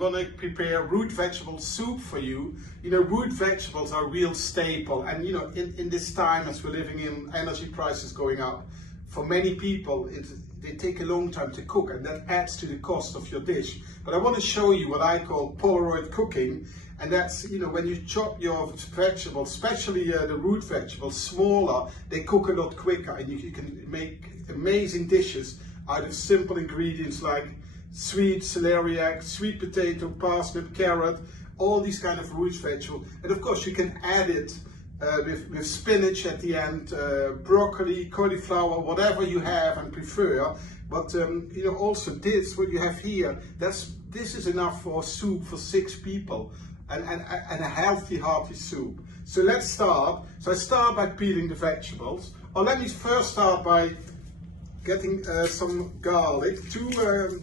going to prepare root vegetable soup for you. You know, root vegetables are a real staple, and you know, in this time as we're living in, energy prices going up, for many people they take a long time to cook, and that adds to the cost of your dish. But I want to show you what I call Polaroid cooking, and that's, you know, when you chop your vegetables, especially the root vegetables, smaller, they cook a lot quicker, and you can make amazing dishes out of simple ingredients like sweet celeriac, sweet potato, parsnip, carrot, all these kind of root vegetables. And of course you can add it with spinach at the end, broccoli, cauliflower, whatever you have and prefer. But you know, also this, what you have here, this is enough for a soup for 6 people, and a healthy, hearty soup. So let's start. So I start by peeling the vegetables. Or let me first start by getting some garlic, 2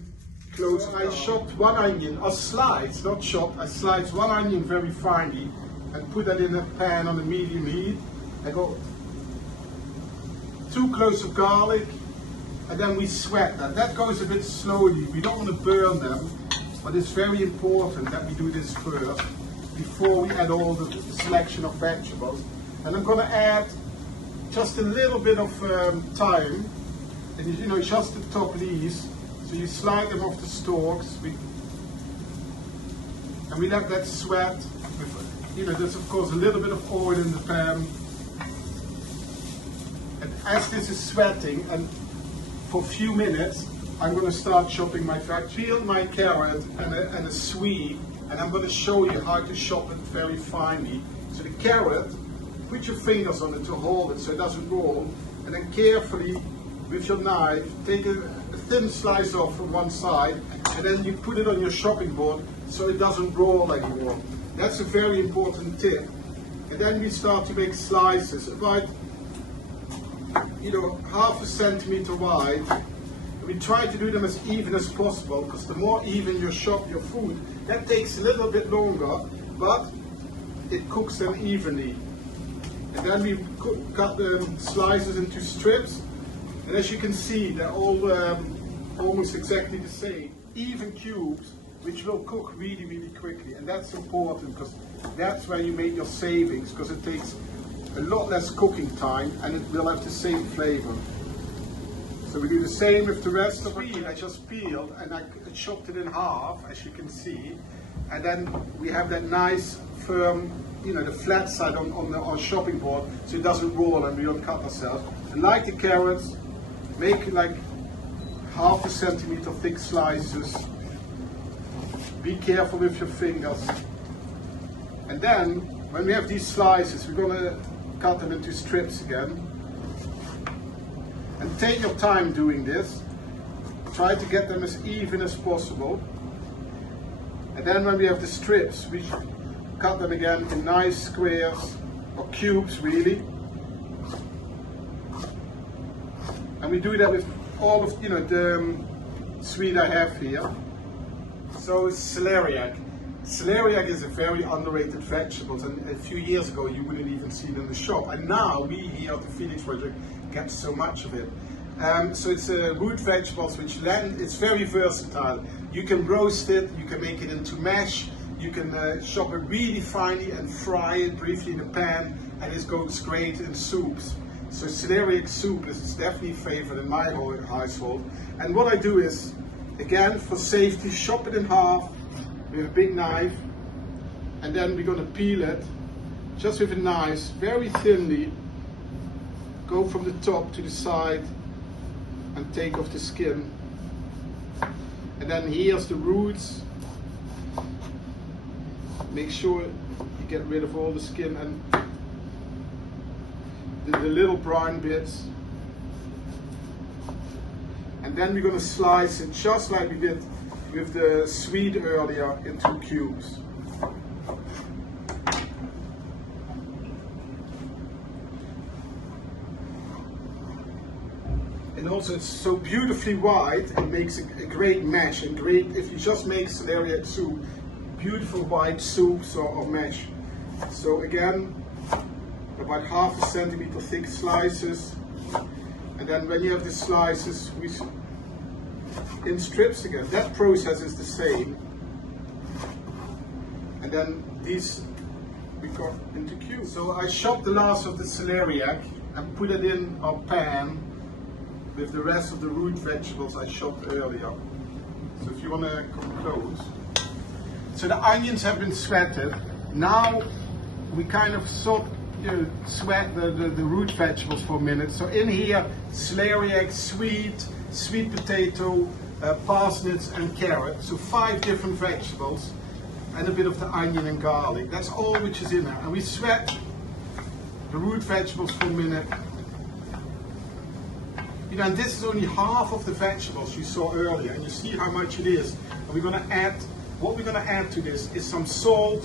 cloves. I chopped 1 onion, or sliced, not chopped, I sliced 1 onion very finely and put that in a pan on a medium heat. I got 2 cloves of garlic, and then we sweat that. That goes a bit slowly. We don't want to burn them, but it's very important that we do this first before we add all the selection of vegetables. And I'm going to add just a little bit of thyme, and you know, just the top leaves. So you slide them off the stalks, and we let that sweat. You know, there's of course a little bit of oil in the pan. And as this is sweating, and for a few minutes, I'm going to start chopping my veg. Peel my carrot and a sweet, and I'm going to show you how to chop it very finely. So the carrot, put your fingers on it to hold it so it doesn't roll, and then carefully with your knife take a thin slice off from one side, and then you put it on your chopping board so it doesn't roll anymore. That's a very important tip. And then we start to make slices about, you know, 1/2 centimeter wide. And we try to do them as even as possible, because the more even you chop your food, that takes a little bit longer, but it cooks them evenly. And then we cut the slices into strips, and as you can see, they're all almost exactly the same. Even cubes, which will cook really, really quickly. And that's important, because that's where you make your savings, because it takes a lot less cooking time and it will have the same flavor. So we do the same with the rest of it. I just peeled and I chopped it in half, as you can see. And then we have that nice firm, you know, the flat side on our chopping board, so it doesn't roll and we don't cut ourselves. And like the carrots, make like 1/2 centimeter thick slices. Be careful with your fingers. And then, when we have these slices, we're going to cut them into strips again. And take your time doing this. Try to get them as even as possible. And then when we have the strips, we cut them again in nice squares, or cubes really. And we do that with all of, you know, the sweet I have here. So it's celeriac. Celeriac is a very underrated vegetable, and a few years ago you wouldn't even see it in the shop. And now we here at the Phoenix Project get so much of it. So it's root vegetables which it's very versatile. You can roast it, you can make it into mash, you can chop it really finely and fry it briefly in a pan, and it goes great in soups. So celeriac soup is definitely favored in my household. And what I do is, again, for safety, chop it in half with a big knife, and then we're going to peel it just with a knife, very thinly. Go from the top to the side and take off the skin. And then here's the roots. Make sure you get rid of all the skin and the little brown bits. And then we're going to slice it just like we did with the sweet earlier into cubes. And also it's so beautifully white, it makes a great mash, and great if you just make celeriac soup, beautiful white soups or mash. So again, about 1/2 centimeter thick slices, and then when you have the slices, in strips again. That process is the same. And then these we got into cubes. So I chopped the last of the celeriac and put it in our pan with the rest of the root vegetables I chopped earlier. So if you want to come close. So the onions have been sweated. Now we kind of sweat the root vegetables for a minute. So in here, celeriac, sweet potato, parsnips and carrot. So 5 different vegetables and a bit of the onion and garlic. That's all which is in there. And we sweat the root vegetables for a minute. You know, and this is only half of the vegetables you saw earlier, and you see how much it is. And we're going to add, what we're going to add to this is some salt,